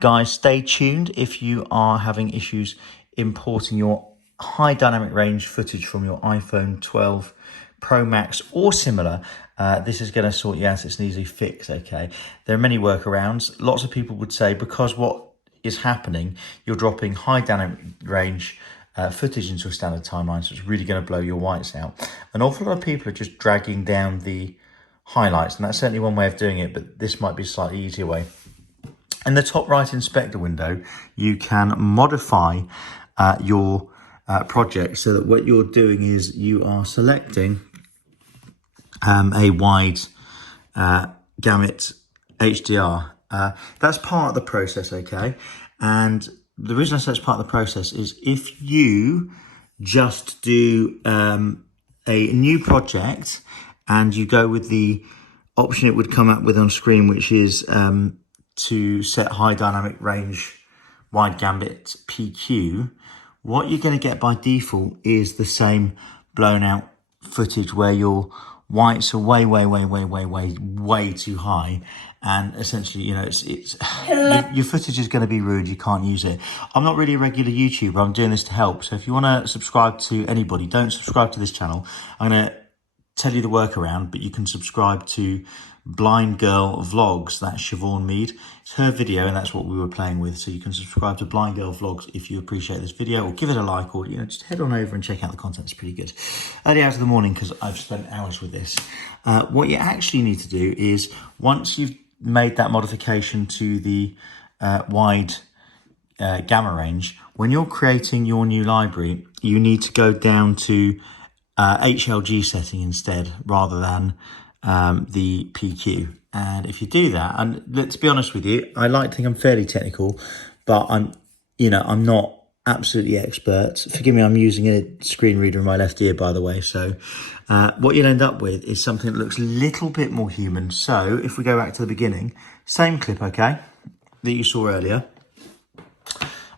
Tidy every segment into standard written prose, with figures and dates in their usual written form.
Guys, stay tuned if you are having issues importing your high dynamic range footage from your iPhone 12 Pro Max or similar. This is going to sort you out. It's an easy fix, okay? There are many workarounds. Lots of people would say because what is happening, you're dropping high dynamic range footage into a standard timeline, so it's really going to blow your whites out. An awful lot of people are just dragging down the highlights, and that's certainly one way of doing it, but this might be a slightly easier way. In the top right inspector window, you can modify your project so that what you're doing is you are selecting a wide gamut HDR. That's part of the process, okay? And the reason I say it's part of the process is if you just do a new project and you go with the option it would come up with on screen, which is to set high dynamic range wide gamut PQ, what you're going to get by default is the same blown out footage where your whites are way too high, and essentially, you know, it's your footage is going to be ruined. You can't use it. I'm not really a regular YouTuber. I'm doing this to help. So if you want to subscribe to anybody, don't subscribe to this channel. I'm going to tell you the workaround, but you can subscribe to Blind Girl Vlogs. That's Siobhan Mead. It's her video, and that's what we were playing with. So you can subscribe to Blind Girl Vlogs if you appreciate this video, or give it a like, or just head on over and check out the content. It's pretty good. Early hours of the morning, because I've spent hours with this. What you actually need to do is, once you've made that modification to the wide gamma range, when you're creating your new library, you need to go down to HLG setting instead, rather than the PQ. And if you do that, and let's be honest with you, I like to think I'm fairly technical, but I'm not absolutely expert. Forgive me, I'm using a screen reader in my left ear, by the way. So what you'll end up with is something that looks a little bit more human. So if we go back to the beginning, same clip, okay, that you saw earlier.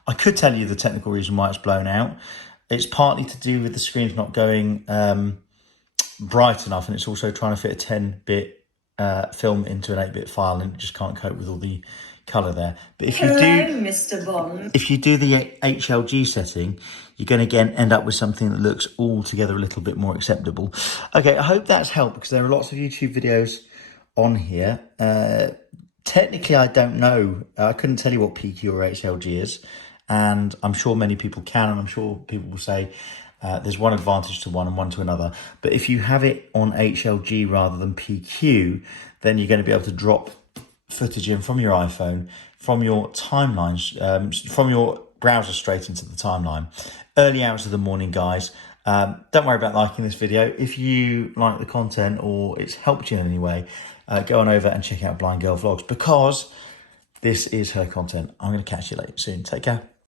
I could tell you the technical reason why it's blown out. It's partly to do with the screen's not going bright enough, and it's also trying to fit a 10-bit film into an 8-bit file, and it just can't cope with all the colour there. But if you Mr. Bond. If you do the HLG setting, you're going to again end up with something that looks altogether a little bit more acceptable. Okay, I hope that's helped, because there are lots of YouTube videos on here. Technically, I don't know. I couldn't tell you what PQ or HLG is, and I'm sure many people can, and I'm sure people will say there's one advantage to one and one to another. But if you have it on HLG rather than PQ, then you're going to be able to drop footage in from your iPhone, from your timelines, from your browser straight into the timeline. Early hours of the morning, guys. Don't worry about liking this video. If you like the content or it's helped you in any way, go on over and check out Blind Girl Vlogs, because this is her content. I'm going to catch you later soon. Take care.